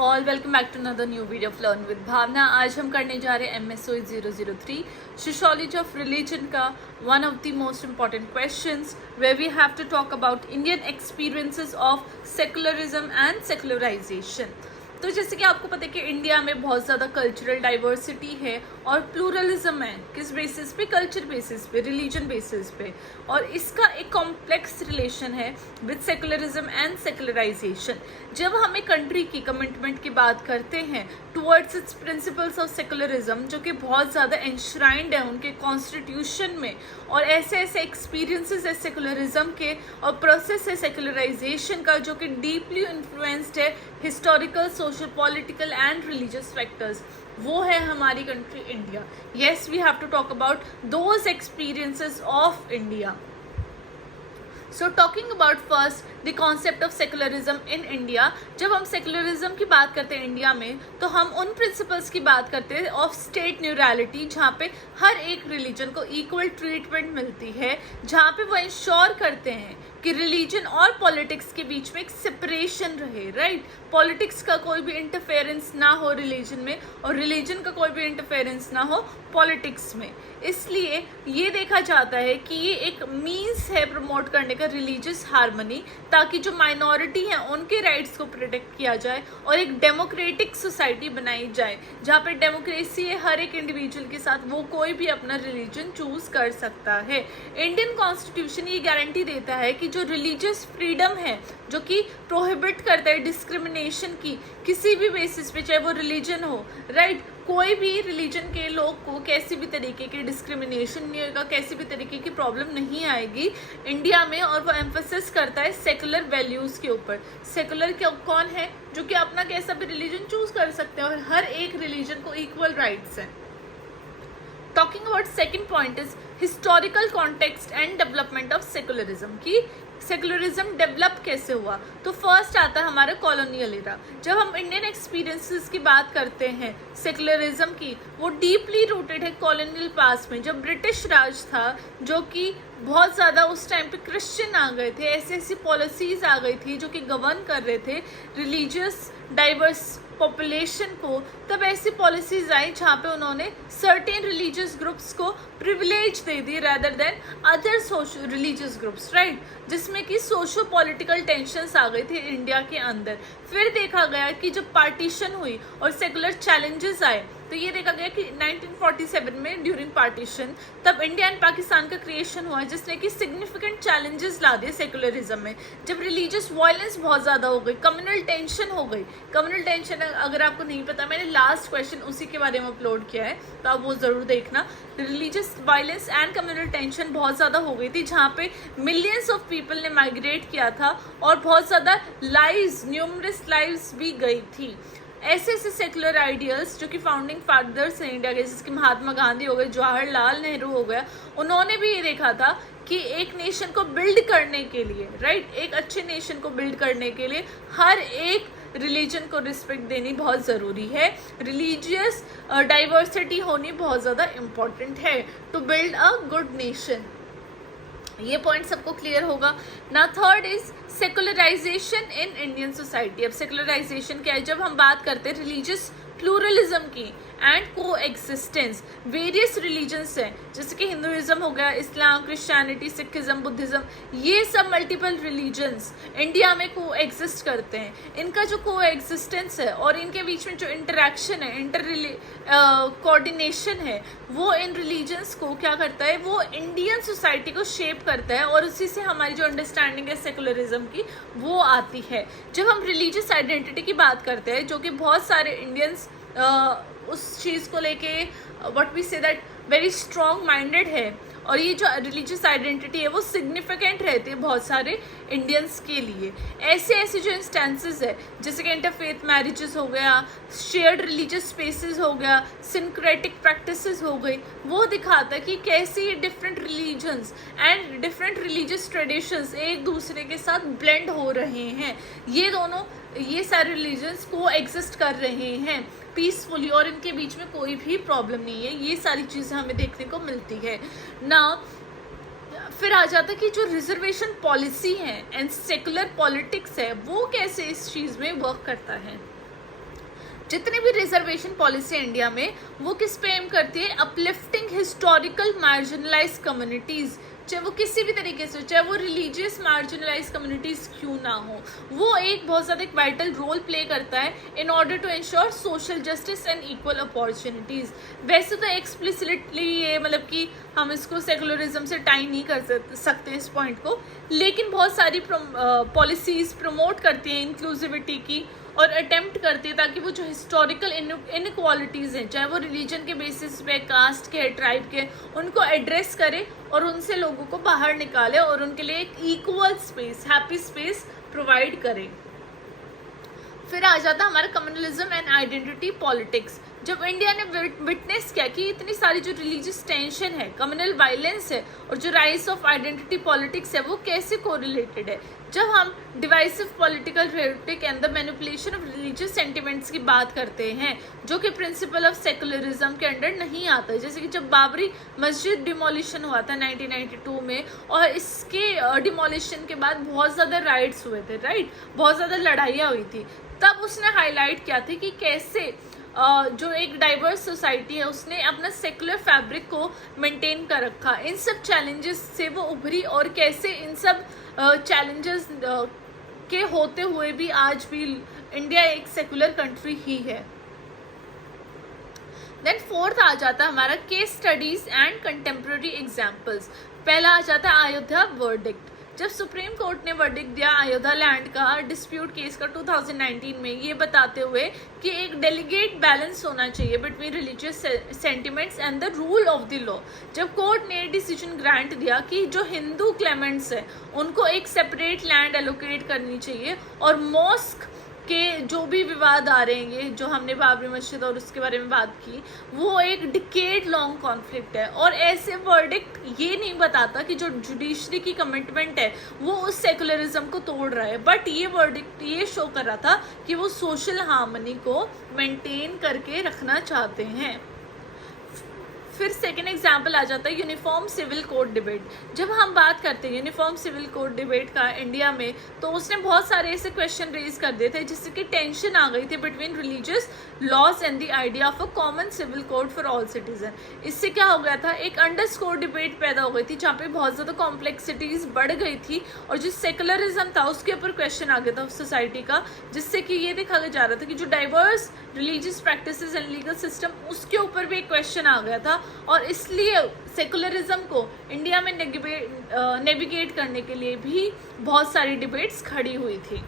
All, welcome back to another new video of learn with Bhavna. आज हम करने जा रहे हैं MSOE 003 सोशियोलॉजी ऑफ रिलीजन का one of the most important questions where we have to talk about Indian experiences of secularism and secularisation. तो जैसे कि आपको पता है कि इंडिया में बहुत ज़्यादा कल्चरल डाइवर्सिटी है और प्लूरलिज्म है। किस बेसिस पे? कल्चर बेसिस पे, रिलीजन बेसिस पे। और इसका एक कॉम्प्लेक्स रिलेशन है विद सेकुलरिज्म एंड सेकुलराइजेशन। जब हम एक कंट्री की कमिटमेंट की बात करते हैं towards it's principles of secularism, जो कि बहुत ज़्यादा एंश्राइंड है उनके कॉन्स्टिट्यूशन में, और ऐसे ऐसे एक्सपीरियंसेस है सेकुलरिज्म के और प्रोसेस है सेकुलराइजेशन का जो कि डीपली इन्फ्लुएंस्ड है historical, social, political and religious factors, वो है हमारी country India. Yes, we have to talk about those experiences of India. So talking about first the concept of secularism in India. जब हम secularism की बात करते हैं इंडिया में तो हम उन प्रिंसिपल्स की बात करते हैं ऑफ स्टेट न्यूट्रलिटी, जहाँ पे हर एक रिलीजन को इक्वल ट्रीटमेंट मिलती है, जहाँ पे वो इंश्योर करते हैं कि रिलीजन और पॉलिटिक्स के बीच में एक सेपरेशन रहे, राइट। पॉलिटिक्स का कोई भी इंटरफेरेंस ना हो रिलीजन में और रिलीजन का कोई भी इंटरफेरेंस ना हो पॉलिटिक्स में। इसलिए ये देखा जाता है कि ये एक मीन्स है प्रमोट करने का रिलीजियस हार्मनी, ताकि जो माइनॉरिटी हैं उनके राइट्स को प्रोटेक्ट किया जाए और एक डेमोक्रेटिक सोसाइटी बनाई जाए जहाँ पे डेमोक्रेसी है, हर एक इंडिविजुअल के साथ वो कोई भी अपना रिलीजन चूज कर सकता है। इंडियन कॉन्स्टिट्यूशन ये गारंटी देता है कि जो रिलीजियस फ्रीडम है, जो कि प्रोहिबिट करता है डिस्क्रिमिनेशन की किसी भी बेसिस पे, चाहे वो रिलीजन हो, राइट। कोई भी रिलीजन के लोग को कैसी भी तरीके की डिस्क्रिमिनेशन नहीं होगा, कैसी भी तरीके की प्रॉब्लम नहीं आएगी इंडिया में, और वो एम्फेसिस करता है सेकुलर वैल्यूज के ऊपर। सेकुलर कौन है? जो कि अपना कैसा भी रिलीजन चूज कर सकते हैं और हर एक रिलीजन को इक्वल राइट्स हैं। Talking about second point is historical context and development of secularism की सेकुलरिज्म डेवलप कैसे हुआ। तो फर्स्ट आता है हमारा कॉलोनियल एरा। जब हम इंडियन एक्सपीरियंसेस की बात करते हैं सेकुलरिज्म की, वो डीपली रूटेड है कॉलोनियल पास में, जब ब्रिटिश राज था, जो कि बहुत ज़्यादा उस टाइम पे क्रिश्चियन आ गए थे, ऐसी ऐसी पॉलिसीज आ गई थी जो कि गवर्न कर रहे थे रिलीजियस डाइवर्स पॉपुलेशन को। तब ऐसी पॉलिसीज आई जहाँ पे उन्होंने सर्टेन रिलीजियस ग्रुप्स को प्रिविलेज दे दी rather than other social religious groups, right, जिसमें कि सोशो पॉलिटिकल टेंशन्स आ गए थे इंडिया के अंदर। फिर देखा गया कि जब पार्टीशन हुई और सेकुलर चैलेंजेस आए, तो ये देखा गया कि 1947 में ड्यूरिंग पार्टीशन तब इंडिया एंड पाकिस्तान का क्रिएशन हुआ, जिसने कि सिग्निफिकेंट चैलेंजेस ला दिए सेकुलरिज्म में। जब रिलीजियस वायलेंस बहुत ज़्यादा हो गई, कम्युनल टेंशन हो गई। कम्युनल टेंशन अगर आपको नहीं पता, मैंने लास्ट क्वेश्चन उसी के बारे में अपलोड किया है, तो आप वो ज़रूर देखना। Religious violence and communal tension बहुत ज़्यादा हो गई थी, जहाँ पे मिलियंस ऑफ पीपल ने माइग्रेट किया था और बहुत ज़्यादा लाइव्स, न्यूमरस लाइव्स भी गई थी। ऐसे ऐसे सेकुलर आइडियल्स जो कि फाउंडिंग फादर्स हैं इंडिया के, जैसे महात्मा गांधी हो गए, जवाहरलाल नेहरू हो गया, उन्होंने भी ये देखा था कि एक नेशन को बिल्ड करने के लिए, राइट, एक अच्छे नेशन को बिल्ड करने के लिए हर एक रिलीजन को रिस्पेक्ट देनी बहुत ज़रूरी है। रिलीजियस डाइवर्सिटी होनी बहुत ज़्यादा इम्पॉर्टेंट है to build a good nation. ये पॉइंट सबको क्लियर होगा ना। Third is secularization in Indian society. अब सेकुलराइजेशन क्या है? जब हम बात करते हैं रिलीजियस प्लूरलिज्म की and coexistence, various religions हैं, जैसे कि हिंदुइज्म हो गया, इस्लाम, क्रिश्चियनिटी, सिखिज्म, बुद्धिज्म, ये सब मल्टीपल रिलीजन्स इंडिया में को एग्जिस्ट करते हैं। इनका जो को एग्जिस्टेंस है और इनके बीच में जो इंटरेक्शन है, कोऑर्डिनेशन है, वो इन रिलीजन्स को क्या करता है? वो इंडियन सोसाइटी को शेप करता है और उसी से हमारी जो अंडरस्टैंडिंग है सेकुलरिज्म की वो आती है। जब हम रिलीजियस आइडेंटिटी की बात करते हैं, जो कि बहुत सारे इंडियंस उस चीज़ को लेके what we say that very strong minded है, और ये जो रिलीजियस आइडेंटिटी है वो सिग्निफिकेंट रहती है बहुत सारे इंडियंस के लिए। ऐसे ऐसे जो इंस्टेंसेस है, जैसे कि इंटरफेथ मैरिजेस हो गया, शेयर्ड रिलीजियस स्पेसेस हो गया, सिंक्रेटिक प्रैक्टिसेस हो गई, वो दिखाता है कि कैसे different religions and different religious traditions एक दूसरे के साथ ब्लेंड हो रहे हैं। ये सारे रिलीजन्स को एग्जिस्ट कर रहे हैं पीसफुली और इनके बीच में कोई भी प्रॉब्लम नहीं है। ये सारी चीज़ें हमें देखने को मिलती है ना। फिर आ जाता है कि जो रिजर्वेशन पॉलिसी है एंड सेकुलर पॉलिटिक्स है वो कैसे इस चीज़ में वर्क करता है। जितनी भी रिजर्वेशन पॉलिसी है इंडिया में, वो किस पे एम करती है? अपलिफ्टिंग हिस्टोरिकल मार्जिनलाइज कम्युनिटीज, चाहे वो किसी भी तरीके से, चाहे वो रिलीजियस मार्जिनलाइज कम्युनिटीज क्यों ना हो, वो एक बहुत ज़्यादा एक वाइटल रोल प्ले करता है in order to ensure social justice and equal opportunities. वैसे तो एक्सप्लिसिटली ये मतलब कि हम इसको सेकुलरिज्म से टाई नहीं कर सकते इस पॉइंट को, लेकिन बहुत सारी पॉलिसीज़ प्रमोट करती हैं इंक्लूसिविटी की और अटेम्प्ट करती है ताकि वो जो हिस्टोरिकल इनइक्वालिटीज़ हैं, चाहे वो रिलीजन के बेसिस पे, कास्ट के, ट्राइब के, उनको एड्रेस करे और उनसे लोगों को बाहर निकाले और उनके लिए एक equal space, happy space provide करे। फिर आ जाता हमारा कम्युनलिज्म एंड आइडेंटिटी पॉलिटिक्स। जब इंडिया ने विटनेस किया कि इतनी सारी जो रिलीजियस टेंशन है, कम्युनल वायलेंस है और जो राइज ऑफ आइडेंटिटी पॉलिटिक्स है, वो कैसे कोरिलेटेड है। जब हम divisive political rhetoric and the manipulation of religious sentiments की बात करते हैं, जो कि प्रिंसिपल ऑफ सेकुलरिज्म के अंडर नहीं आता है, जैसे कि जब बाबरी मस्जिद डिमोलिशन हुआ था 1992 में, और इसके डिमोलिशन के बाद बहुत ज़्यादा राइट्स हुए थे, राइट, बहुत ज़्यादा लड़ाइयाँ हुई थी, तब उसने हाईलाइट किया था कि कैसे जो एक डाइवर्स सोसाइटी है उसने अपना सेकुलर फैब्रिक को मेंटेन कर रखा। इन सब चैलेंजेस से वो उभरी और कैसे इन सब चैलेंजेस के होते हुए भी आज भी इंडिया एक सेकुलर कंट्री ही है। देन फोर्थ आ जाता है हमारा case studies and contemporary examples. पहला आ जाता है अयोध्या वर्डिक्ट। जब सुप्रीम कोर्ट ने वर्डिक्ट दिया अयोध्या लैंड का डिस्प्यूट केस का 2019 में, ये बताते हुए कि एक डेलीगेट बैलेंस होना चाहिए between religious sentiments and the rule of the law. जब कोर्ट ने डिसीजन ग्रांट दिया कि जो हिंदू क्लेमेंट्स है उनको एक सेपरेट लैंड एलोकेट करनी चाहिए और मॉस्क के जो भी विवाद आ रहे हैं, जो हमने बाबरी मस्जिद और उसके बारे में बात की, वो एक डिकेड लॉन्ग कॉन्फ्लिक्ट है। और ऐसे वर्डिक्ट ये नहीं बताता कि जो जुडिशरी की कमिटमेंट है वो उस सेकुलरिज्म को तोड़ रहा है, बट ये वर्डिक्ट ये शो कर रहा था कि वो सोशल हार्मनी को मेंटेन करके रखना चाहते हैं। फिर सेकेंड एग्जाम्पल आ जाता है यूनिफॉर्म सिविल कोड डिबेट। जब हम बात करते हैं यूनिफॉर्म सिविल कोड डिबेट का इंडिया में, तो उसने बहुत सारे ऐसे क्वेश्चन रेज कर दिए थे जिससे कि टेंशन आ गई थी between religious laws and the idea of a common civil code for all citizen. इससे क्या हो गया था, एक अंडरस्कोर डिबेट पैदा हो गई थी जहाँ पे बहुत ज़्यादा कॉम्प्लेक्सिटीज बढ़ गई थी और जो सेकुलरिज्म था उसके ऊपर क्वेश्चन आ गया था उस सोसाइटी का, जिससे कि ये देखा जा रहा था कि जो diverse religious practices and legal system, उसके ऊपर भी एक क्वेश्चन आ गया था। और इसलिए सेकुलरिज्म को इंडिया में नेविगेट करने के लिए भी बहुत सारी डिबेट्स खड़ी हुई थी।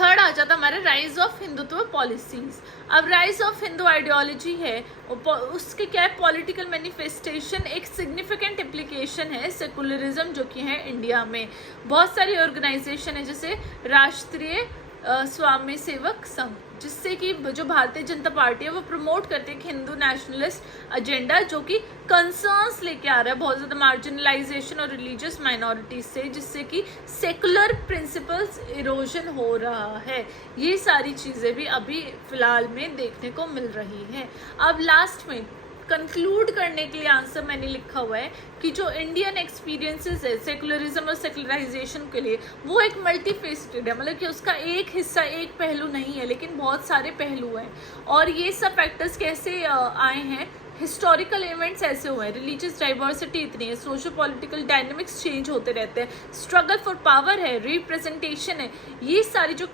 थर्ड आ जाता हमारे राइज ऑफ हिंदुत्व पॉलिसीज। अब राइज ऑफ हिंदू आइडियोलॉजी है, उसके क्या है, पॉलिटिकल मैनिफेस्टेशन एक सिग्निफिकेंट एप्लीकेशन है सेकुलरिज्म जो कि है इंडिया में। बहुत सारी ऑर्गेनाइजेशन है जैसे राष्ट्रीय स्वामी सेवक संघ, जिससे कि जो भारतीय जनता पार्टी है वो प्रमोट करती है कि हिंदू नेशनलिस्ट एजेंडा, जो कि कंसर्न्स लेके आ रहा है बहुत ज़्यादा मार्जिनलाइजेशन और रिलीजियस माइनॉरिटीज से, जिससे कि सेकुलर प्रिंसिपल्स इरोजन हो रहा है। ये सारी चीज़ें भी अभी फिलहाल में देखने को मिल रही हैं। अब लास्ट में कंक्लूड करने के लिए आंसर मैंने लिखा हुआ है कि जो इंडियन एक्सपीरियंसेस है सेकुलरिज्म और सेकुलराइजेशन के लिए, वो एक मल्टीफेस्टेड है, मतलब कि उसका एक हिस्सा, एक पहलू नहीं है, लेकिन बहुत सारे पहलू हैं। और ये सब फैक्टर्स कैसे आए हैं, हिस्टोरिकल इवेंट्स ऐसे हुए हैं, रिलीजियस डाइवर्सिटी इतनी है, सोशो पॉलिटिकल डायनेमिक्स चेंज होते रहते हैं, स्ट्रगल फॉर पावर है, रिप्रेजेंटेशन है, ये सारी जो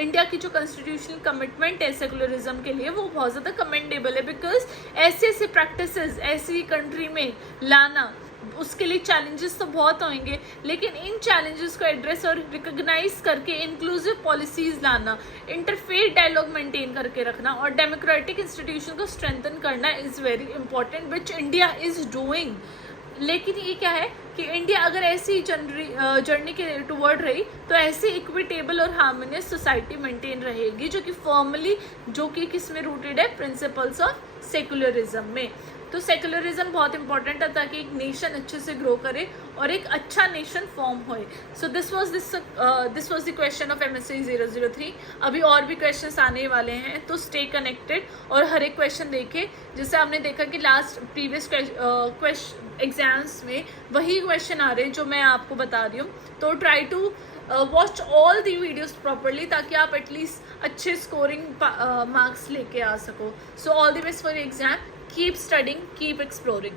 इंडिया की जो कॉन्स्टिट्यूशनल कमिटमेंट है सेकुलरिज्म के लिए, वो बहुत ज़्यादा कमेंडेबल है। बिकॉज ऐसे ऐसे प्रैक्टिसेस ऐसी कंट्री में लाना, उसके लिए चैलेंजेस तो बहुत होंगे, लेकिन इन चैलेंजेस को एड्रेस और रिकॉग्नाइज करके इंक्लूसिव पॉलिसीज लाना, इंटरफेथ डायलॉग मेंटेन करके रखना और डेमोक्रेटिक इंस्टीट्यूशन को स्ट्रेंथन करना is very important, which India is doing. लेकिन ये क्या है कि इंडिया अगर ऐसी जर्नी के टुवर्ड रही तो ऐसी इक्विटेबल और हार्मोनियस सोसाइटी मेंटेन रहेगी, जो कि फॉर्मली, जो कि किस में रूटेड है, प्रिंसिपल्स ऑफ सेकुलरिज्म में। तो सेकुलरिज्म बहुत इंपॉर्टेंट है ताकि एक नेशन अच्छे से ग्रो करे और एक अच्छा नेशन फॉर्म होए। So this was the question of MSc 003। अभी और भी क्वेश्चंस आने वाले हैं, तो स्टे कनेक्टेड और हर एक क्वेश्चन देखे। जैसे आपने देखा कि लास्ट प्रीवियस एग्जाम्स में वही क्वेश्चन आ रहे हैं जो मैं आपको बता रही हूँ, तो try to watch all the videos properly, ताकि आप एटलीस्ट अच्छे स्कोरिंग मार्क्स लेके आ सको. So all the best for exam. Keep studying, keep exploring.